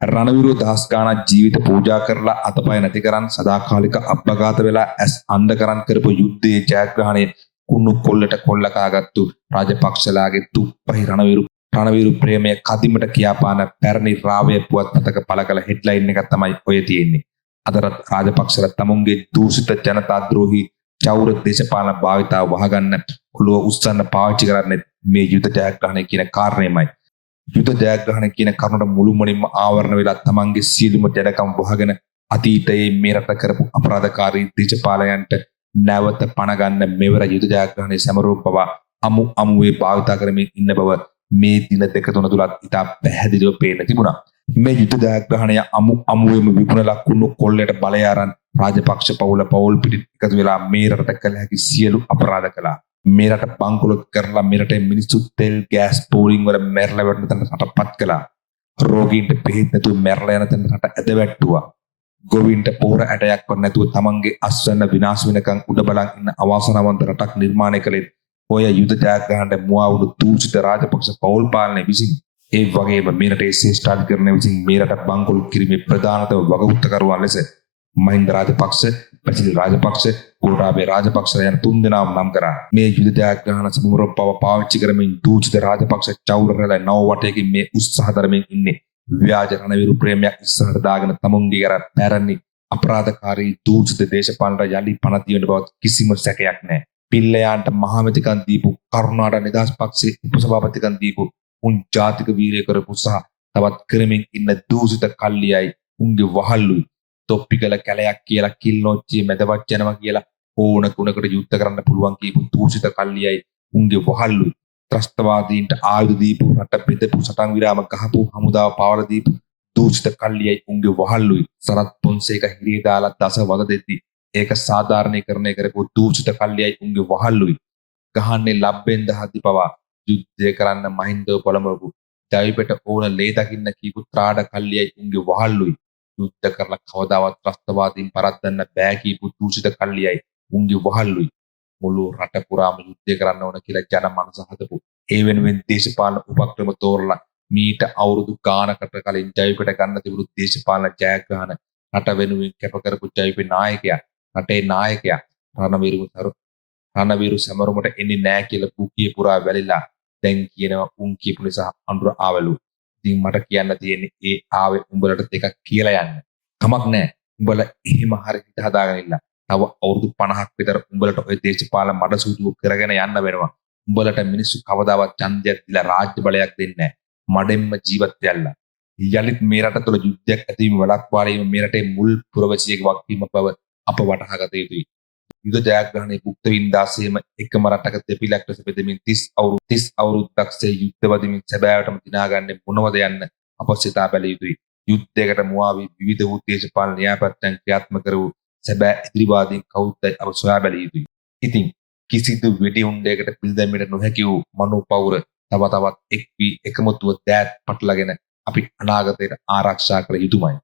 රණවිරු දහස් ගාණක් ජීවිත පූජා කරලා අතපය නැති කරන් සදාකාලික අපඝාත වෙලා ඇස් අන්ධ කරන් කරපු යුද්ධයේ ජයග්‍රහණය කුණු කොල්ලට කොල්ල කාගත්තු රාජපක්ෂලාගේ තුප්පහි රණවිරු ප්‍රේමය කදිමට කියාපාන පැරණි රාවය පුවත්පතක පළ කළ හෙඩ්ලයින් එකක් තමයි ඔය තියෙන්නේ. අදට රාජපක්ෂලා තමුන්ගේ දූෂිත ජනතා ද්‍රෝහී චෞර දේශපාලන භාවිතාව වහගන්න ඔළුව උස්සන්න පාවිච්චි කරන්නේ මේ යුද්ධ ජයග්‍රහණය කියන කාරණේමයි. යුද්ධ ජයග්‍රහණය කියන කරුණට මුළුමනින්ම ආවරණ වෙලා තමන්ගේ සියලුම දැනකම් වහගෙන අතීතයේ මේ රට කරපු අපරාධකාරී දේශපාලයන්ට නැවත පණ ගන්න මෙවර යුද්ධ ජයග්‍රහණයේ සමරූප බව අමුවේ භාවිතා කරමින් ඉන්න බව මේ දින දෙක තුන තුලත් ඉතා පැහැදිලිව පේන්න තිබුණා. මේ යුද්ධ ජයග්‍රහණය අමුවෙම විකුණලා කුණු කොල්ලයට බලය අරන් රාජපක්ෂ පවුල් පිටින් එකතු වෙලා මේ රටට කළ හැකි සියලු අපරාධ කළා. මේ රට බංකොලොත් කරලා මේ රටේ මිනිස්සු තෙල් ගෑස් පෝලිං වල මැරලා වැටෙන තැනට රටපත් කළා. රෝගීන්ට බෙහෙත් නැතුව මැරලා යන තැනට රට ඇද වැට්ටුවා. ගොවින්ට පොහොර ඇටයක්වත් නැතුව තමන්ගේ අස්වැන්න විනාශ වෙනකන් උඩ බලන් ඉන්න අවාසනාවන්ත රටක් නිර්මාණය කළේ ඔය යුද ජයග්‍රහණයට මුවා වුණු දූෂිත රාජපක්ෂ පෞල් පාලනය විසින්. ඒ වගේම මේ රටේ ශ්‍රේෂ්ඨාධිකරණය විසින් මේ රට බංකොලොත් කිරීමේ ප්‍රධානතම වගඋත්කරුවන් ලෙස මහින්ද රාජපක්ෂ, බසිල් රාජපක්ෂ, ගෝඨාභය රාජපක්ෂ යන තුන් දෙනාම නම් කරා. මේ යුද ජයග්‍රහණ සමුරව පාවිච්චි කරමින් දූෂිත රාජපක්ෂ චෞරරල නව වටයකින් මේ උත්සාහ දරමින් ඉන්නේ. ව්‍යාජ රණවිරු ප්‍රේමයක් ඉස්සරහට දාගෙන තමුන්ගේ අර පැරණි අපරාධකාරී දූෂිත දේශපාලනට යලි පණ තියෙන බව කිසිම සැකයක් නැහැ. පිල්ලයන්ට මහමැතිකම් දීපු කරුණාට නිදහස් පක්ෂයේ උපසභාපතිකම් දීපු උන් ජාතික වීරය කරපු සහ තවත් කරමින් ඉන්න දූෂිත කල්ලියයි උන්ගේ වහල්ලුයි තොප්පිකල කැලයක් කියලා කිල්නොච්චිය මැදවත් යනවා කියලා ඕන කුණකට යුද්ධ කරන්න පුළුවන් කියපු දූෂිත කල්ලියයි උන්ගේ වහල්ලුයි ත්‍රස්තවාදීන්ට ආයුධ දීපු රට බෙදපු සටන් විරාම ගහපු හමුදාව පාවල දීපු දූෂිත කල්ලියයි උන්ගේ වහල්ලුයි සරත් පොන්සේක හිරිය දාලා දස වද දෙද්දි ඒක සාධාරණීකරණය කරපු දූෂිත කල්ලියයි උන්ගේ වහල්ලුයි ගහන්නේ ලබ්බෙන් දහද්දි පවා යුද්ධය කරන්න මහින්දව පොළඹවපු ජයපෙට ඕන ලේ දකින්න කීපු ත්‍රාඩ කල්ලියයි උන්ගේ වහල්ලුයි යුද්ධ කරලා කවදාවත් ත්‍රස්තවාදීන් පරද්දන්න බෑ කීපු දූෂිත කල්ලියයි උන්ගේ වහල්ලුයි මුළු රට පුරාම යුද්ධය කරන්න ඕන කියලා ජන මනස හදපු ඒ වෙනුවෙන් දේශපාලන උපක්‍රම තෝරලා මීට අවුරුදු ගානකට කලින් ජයපෙට ගන්න තිබුණු දේශපාලන ජයග්‍රහණ රට වෙනුවෙන් කැප කරපු ජයපෙ නායකයා රටේ නායකයා රණවීරු සමරුමට එන්නේ නෑ කියලා බුකිය පුරා වැලිලා දැන් කියනවා උන් කියපු නිසා අඳුර ආවලු. ඉතින් මට කියන්න තියෙන්නේ ඒ ආවේ උඹලට දෙකක් කියලා යන්න. කමක් නෑ. උඹලා එහෙම හරි හිත හදාගෙන ඉන්න. තව අවුරුදු 50ක් විතර උඹලට ඔය දේශපාලන මඩසූදුව කරගෙන යන්න වෙනවා. උඹලට මිනිස්සු කවදාවත් ඡන්දයක් දීලා රාජ්‍ය බලයක් දෙන්නේ නෑ. මඩෙන්ම ජීවත් වෙලා. යලිත් මේ රට තුළ යුද්ධයක් ඇතිවීම වළක්වාලීම මේ රටේ මුල් පුරවැසියෙක් වගකීම බව අප වටහා ගත යුතුයි. යුද ජයග්‍රහණයේ භුක්ත වින්දාසේම එකම රටක දෙපිලක් ලෙස බෙදමින් 30 අවුරුද්දක් සේ යුද්ධ වදිමින් සැබෑවටම දිනාගන්නේ මොනවද යන්න අප සිතා බැලිය යුතුයි. යුද්ධයකට මුවා වී විවිධ වූ දේශපාලන න්‍යායපත්‍යයන් ක්‍රියාත්මක කර වූ සැබෑ ඉදිරිවාදීන් කවුරුදයි අප සොයා බැලිය යුතුයි. ඉතින් කිසිදු වෙඩි උණ්ඩයකට පිළිදැමීමට නොහැකි වූ මනෝපෞර තව තවත් එක් වී එකමුතුව දෑත් පටලගෙන අපි අනාගතයට ආරක්ෂා කළ යුතුමයි.